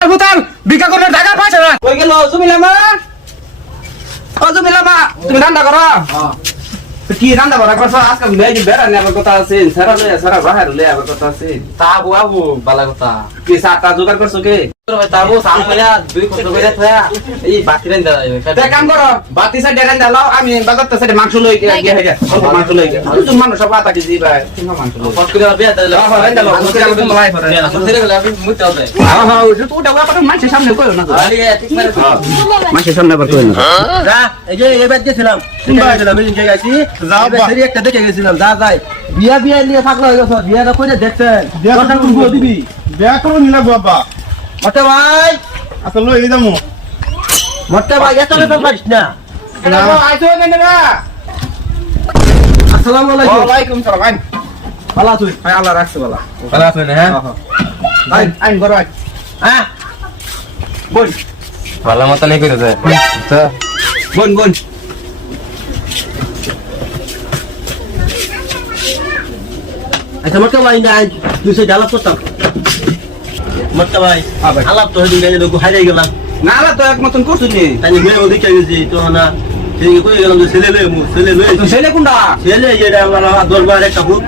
ভূতাল ভিক্ষা করে টাকা পাইছ না কই গেল জুমিলা মা ও জুমিলা মা তুমি রান্না করো কি রান্না করা করছ আজকাল মেয়ে বেড়া নেবার কথা আছে সারা লয়ে সারা বাহির লয়ে আবার কথা আছে তা আবু বালা কথা কি সাটা জোগাড় করছো কি তাবো সাল কইয়া দুই কষ্ট কইরা থয়া এই বাতি রেন দা তে কাম করো বাতি সাইড ডেরান দাও আমি বাজারতে সাইড মাংস লই গিয়ে হেগে মাংস লই গিয়ে তুমি মানুষ সব আতা কি দিবা তুমি মাংস লই ফট করে বিয়া তাহলে রেন দাও মাংস করে তুমি লাই করে আসলে গেলে আমি মুতে হবে ওটা তো ওটা ব্যাপার মানুষের সামনে কইও না তো আরে ঠিক মানে মানুষের সামনে আবার কইও না যা এই যে এবার গেছিলাম বিল্ডিং এ গেছি সেরি একটা দেখে গেছিলাম যা যাই বিয়া বিয়া নিয়ে থাকলো হয়ে গেছে বিয়াটা কইরা দেখছেন কথা কোন দিবি বিয়া করো নিলা বাবা মতে ভাই আসলে লই যামু মতে ভাই এত কথা পারিস না আইছো কেন না আসসালামু আলাইকুম ওয়ালাইকুম সালাম আইন ভালো আছিস ভাই আল্লাহ রাখছে বলা ভালো আছেন হ্যাঁ আইন আইন বড় আইন হ্যাঁ বোন ভালো মত নাই কইতে আচ্ছা বোন বোন আচ্ছা মতে ভাই না তুই সে ডালা করতাম মতে ভাই আলাপ তো দিন গেলে লোক হারিয়ে গেলাম না আলা তো এক মতন করছিস নি তাই মেয়ে ওদিকে গেছি তো না সেই কই গেলাম যে ছেলে লই তো ছেলে কোনটা ছেলে যেটা আমার দরবার একটা ভূত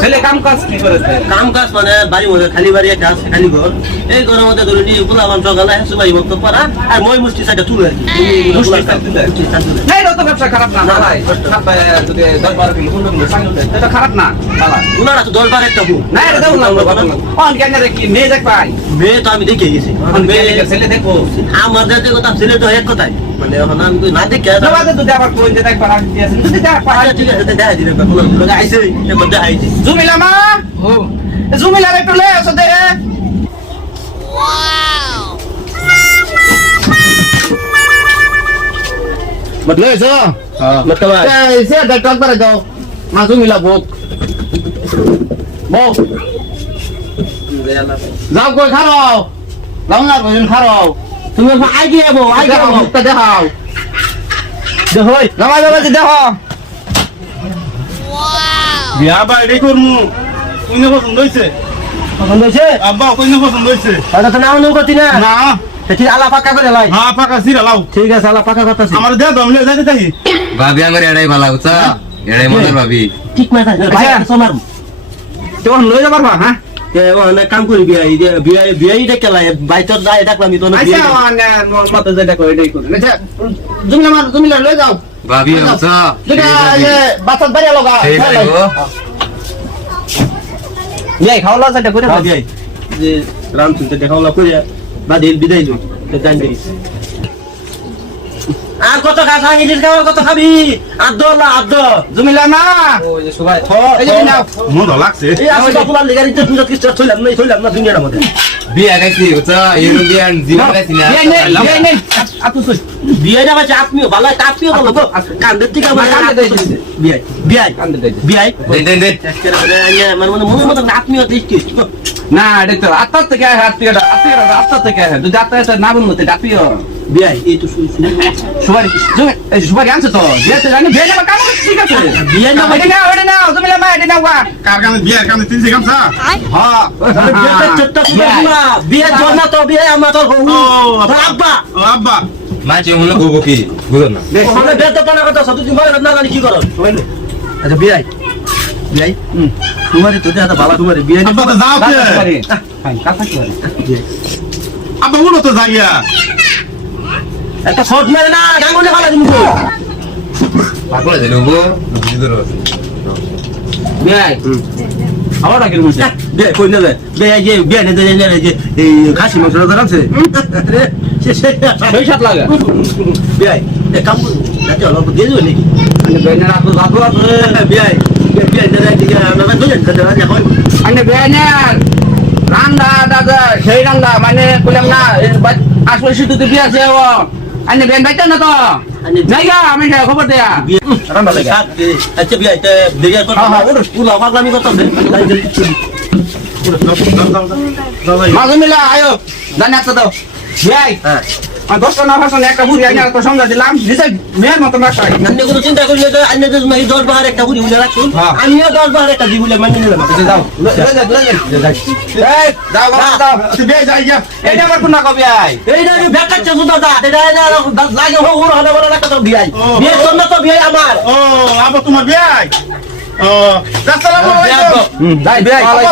ছেলে কাম কাজ কি করেছে কাম কাজ মানে বাড়ি মধ্যে খালি বাড়ি একটা আছে খালি ঘর এই ঘরের মধ্যে ধরে নিয়ে গোলাম সকালে সুবাই ভক্ত পারা আর মই মুষ্টি সাইডে তুলে আর কি নাই তো ব্যবসা খারাপ না ভাই খারাপ যদি 10-12 কিলো কোন কোন সাইকেল এটা খারাপ না বাবা উনারা তো দরবার একটা ভূত না এটা দাও না কোন কেন রে কি নিয়ে যাক ভাই মেয়ে তো আমি দেখে গেছি মেয়ে ছেলে দেখো আমার দেখতে কথা ছেলে তো এক কথাই মানে এখন আমি না দেখে তোমাদের তো আবার কোন যে দেখবার আগে দিয়েছেন যদি দেখ আচ্ছা ঠিক আছে দেখা দিলে কোনো আইছে এবার দেখাইছি জুমিলা মা ও জুমিলা একটু লয়ে আসো দে मतलब ऐसा मतलब ऐसे डॉक्टर पर जाओ मা জুমিলা ভোগ বউ যাও কই খারাও লাও না কই খারাও তুমি আই গিয়েবো মুখটা দেখাও দেখো নামাজ বাবাজি দেখো বিয়া বাইরে করমু কইনা পছন্দ হইছে পছন্দ হয়েছে আব্বা কইনা পছন্দ হইছে ওটা তো নাও নৌ করতি না না সেটি আলা পাকা করে লাই হ্যাঁ পাকা সিরা লাও ঠিক আছে আলা পাকা কথা আমার দে দমলে যাইতে তাই ভাবি আমার এড়াই ভালো বুঝছা এড়াই মজার ভাবি ঠিক মাথা ভাই সোমার তো লই যাবার বা হ্যাঁ কে ওখানে কাম করি বিয়াই দেখে লাই বাইতর যায় দেখলাম তো না আচ্ছা মানে মত যেটা কই এটাই করি আচ্ছা জুমিলা লই যাও ভাবি বুঝছা যেটা যে বাসাত বাড়ি লগা সেই লাগো এই খাওয়া লাগা সেটা করে বিয়াই যে রাম তুই দেখাও না কইয়া বাদে বিদায় লই তো জান দিস আর কত খাস ইলিশ খাওয়ার কত খাবি আদ্দ জুমিলা মা ওই যে সবাই এই যে নাও মজা লাগছে এই আসলে পুরা লেগারি তো পুরো কিছু থইলাম না দুনিয়ার মধ্যে বিয়া গাইছি বুঝছা ইউরোপিয়ান জীবন গাইছি না এই নে আপু তুই বিয়ে যাবে আত্মীয় ভালো আত্মীয় বলো তো কান্দের থেকে আমার কান্দে দেই বিয়াই কান্দে দেই বিয়াই দেন আমার মনে মনে আত্মীয় দেখছি না এটা তো আত্মা থেকে আত্মা থেকে তুই যাতে না বলতে ডাপিও বিয়াই এই তো শুনছি সুপারি আনছে তো দিয়েছে জানি বিয়ে যাবার কাম করছিস ঠিক আছে বিয়ে না এটা না জুমিলা মা এটা না কার কানে বিয়ার কানে তিনশে গামছা হ্যাঁ বিয়ে জন্ম তো বিয়ে আমার তো আব্বা ও আব্বা মাঝে হলো গোবো কি বুঝো না ওখানে বেদ পানা কথা সত্যি তুমি না জানি কি করো আচ্ছা বিয়াই বিয়াই তোমারই তো দেখা ভালো তোমারই বিয়ে আব্বা তো যাও কে কথা কি আব্বা উড়ো তো যাইয়া একটা শট মেরে না গাঙ্গুলে ভালো তুমি পাগল আছে লোগো বুঝিদর বিয়ে আবার আগে বলছি বিয়ে কই না বিয়ে যে বিয়ে ne যে এই খাসি মাংস রাখছে সেই সাত লাগে বিয়ে এ কাম যাতে অল্প দিয়ে দিও নাকি আমি বেনের আপু বাবু বিয়ে বিয়ে দিকে আমরা দুজন সাথে রাজি হই আমি বেনের রান্না দাদা সেই রান্না মানে কইলাম না আসলে শুধু তো বিয়ে আছে ও আমি বেন বাইতে না তো জায়গা আমি খবর দেয়া বিয়ে রান্না লাগে আচ্ছা বিয়ে এটা দেখে তো হ্যাঁ ওর পুলা পাগলামি করতে দে মাজমিলা আয়ো জানি তো দাও বিয়ে হ্যাঁ আর 10টা না ভাষণ একটা বুড়ি আইনা তো সমঝা দিলাম নিজে মেয়ের মতো না খাই আপনি কোনো চিন্তা করি না, আপনি যদি মাই 10 বার একটা বুড়ি বুঝে রাখুন, হ্যাঁ। আমিও 10 বার একটা দিবুলে মানিয়ে নিলাম। যাও এই যাও যাও তুই বে যাই গিয়া এইটা আমার কোন না কবি আই এইটা আমি বেকাচ্ছ সুদা দা, এটা না লাগে হো ওর হলে বলে রাখা তো বিয়াই। বিয়ে জন্য তো বিয়াই আমার। ও আবার তোমার বিয়াই ও আসসালামু আলাইকুম যাই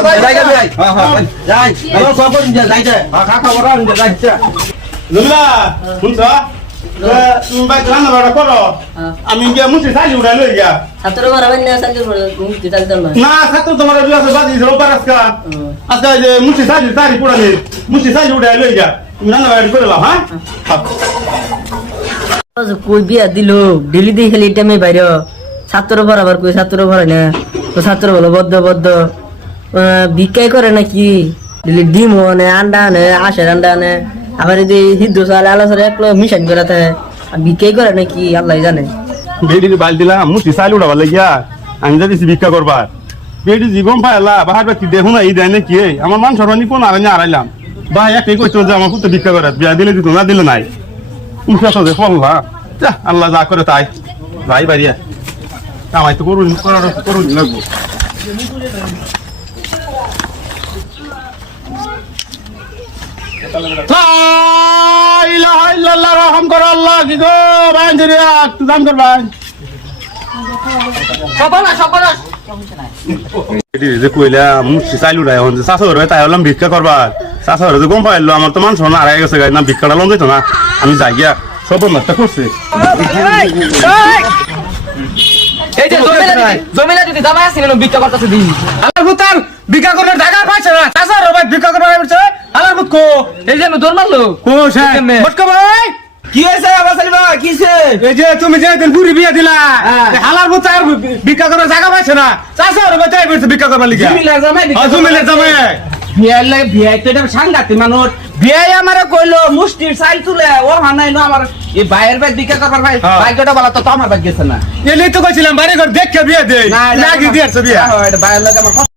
ভাই জায়গা ভাই হ্যাঁ হ্যাঁ যাই, আমার খবর নিয়ে যাইতে। কাকা বড় যাইছে জমিলা শুনছ তুমি ভাই রান্না বাড়া করো আমি গিয়া মুছি সাইলি উড়াই লই গিয়া ছাত্র বাড়াবেন না সাইকেল মুক্তি চালিত না না ছাত্র তোমার বিয়াসে বাজি রোবার আজকা আজকা যে মুছি সাইলি তারি পুরানি মুছি সাইলি উড়াই লই গিয়া তুমি রান্না বাড়া করে লাও হ্যাঁ কই বিয়া দিল ডেলি দিয়ে খালি টাইমে বাইরে ছাত্র বরাবর কই ছাত্র ভরে না তো ছাত্র বলো বদ্ধ বদ্ধ ভিক্ষাই করে নাকি ডেলি ডিম আনে আন্ডা আনে আশের আন্ডা আনে আবার যদি হিন্দু চাল আলোচনা এক মিশন করে থাকে ভিক্ষাই করে নাকি আল্লাহ জানে বেডি বাল দিলাম মুছি সাইলি উড়াবার লাগিয়া আমি যাচ্ছি ভিক্ষা করবার বেডি জীবন পাইলা বাহার ব্যক্তি দেখুন এই দেয় নাকি আমার মান সর্বানি কোন আড়াইনে আড়াইলাম ভাই একই কইতো যে আমার পুত্র ভিক্ষা করে বিয়া দিলে দিত না দিলে নাই মুখে যে ফল্লা আল্লাহ যা করে তাই যাই বাড়িয়া কামাই তো করুন করুন লাগবো রহম করো আল্লাহ কি গো ভাই একটু দাম করবাই যে কইলা মুছি চাইলু রায় হন যে চাষর তাই হলাম ভিক্ষা করবার চাষর যে গম পাইলো আমার তো মানুষ না আড়াই গেছে না ভিক্ষাটা লন যেত না আমি যাই গিয়া সব নষ্ট করছে এই যে জমিলা দিদি জামাই আছে না ভিক্ষা করতেছে দিন আলার ভুতাল ভিক্ষা করে টাকা পাইছে না তাছাড়া রবাই ভিক্ষা করে পাইছে আলার ভুত কো এই যে দৌড় মারলো কো সে মটকা ভাই কি হইছে আবাসালি ভাই কিছে এই যে তুমি যে দিন বুড়ি বিয়া দিলা হালার ভুত আর ভিক্ষা করার জায়গা পাইছে না চাষা রবাই তাই বলছে ভিক্ষা করবার লিগা জমিলা জামাই জমিলে জামাই বিয়াই তো এটা সাংঘাতি মানুষ বিয়াই আমারে কইলো মুষ্টির চাইল তুলে ও হানাইলো আমার এই বাইরের ভাই ভিক্ষা করবার ভাই ভাগ্যটা বলা তো আমার ভাগ্য গেছে না এলেই তো কইছিলাম বাড়ি ঘর দেখে বিয়া দে লাগি দিয়েছে বিয়া এটা বাইরের লোক আমার